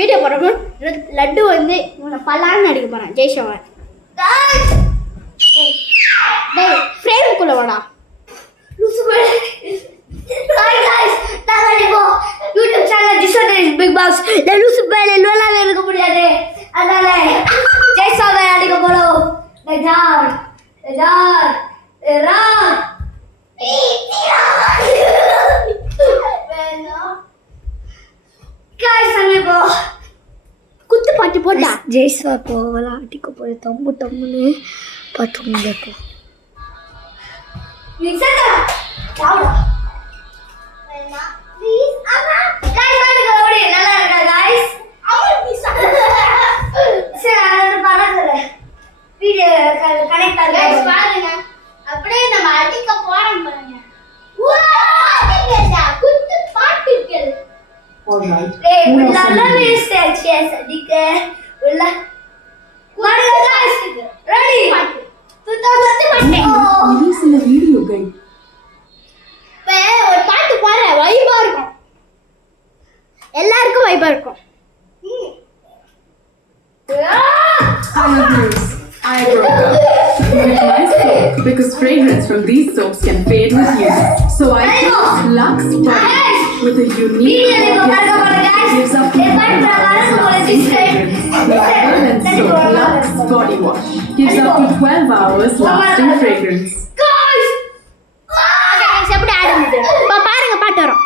Video போடுறோம். லட்டு வந்து உன்னை பல்லான்னு அடிக்க போறேன். ஜெய்சவன் ஃப்ரேமுக்குள்ள வாடா. யூடியூப் சேனல் டிஸ்டர்ஸ் பிக் பாஸ் லூசு பேல லோலாவே இருக்க முடியாது. அதனால ஜெய்சவன் அடிக்க போறோம். ரஜார் ரஜார் ரஜார் குத்து பாட்டு போட்டா ஜெய்ஸ்வா போகலாம் அடிக்க போய் தம்பு தம்புன்னு பார்த்துக்கோங்க. அப்படியே நம்ம அடிக்க போறோம் பாருங்க. குத்து பாட்டுகள் Alright. எல்லாருக்கும் வைபா இருக்கும். Because fragrance from these soaps can fade with use. So I chose Lux Body with a unique gives up to 12 hours lasting fragrance. Lighter than soap, Lux Body Wash gives up to 12 hours lasting fragrance. எப்படி ஆடுது பாருங்க, பாட்டு வரும்.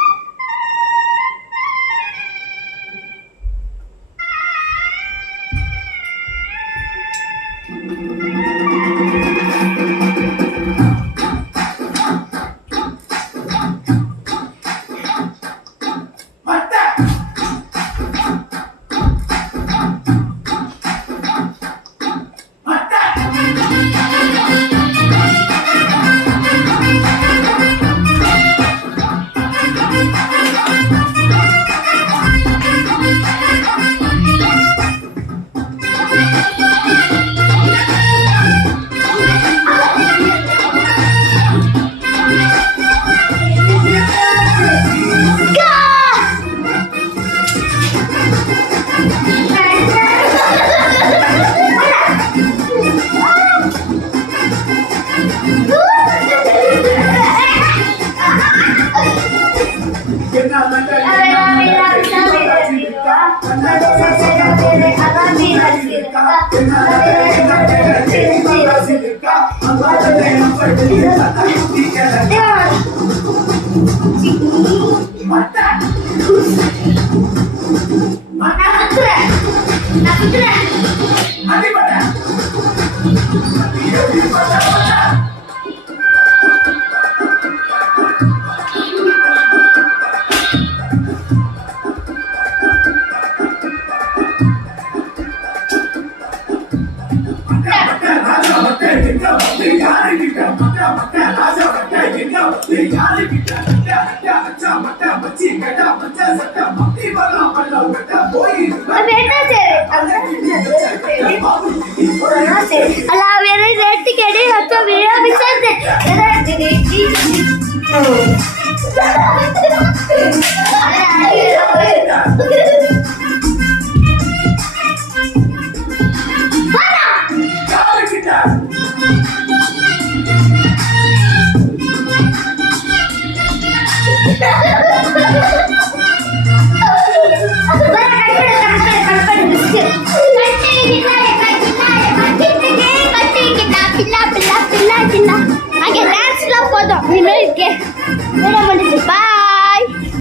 Bye.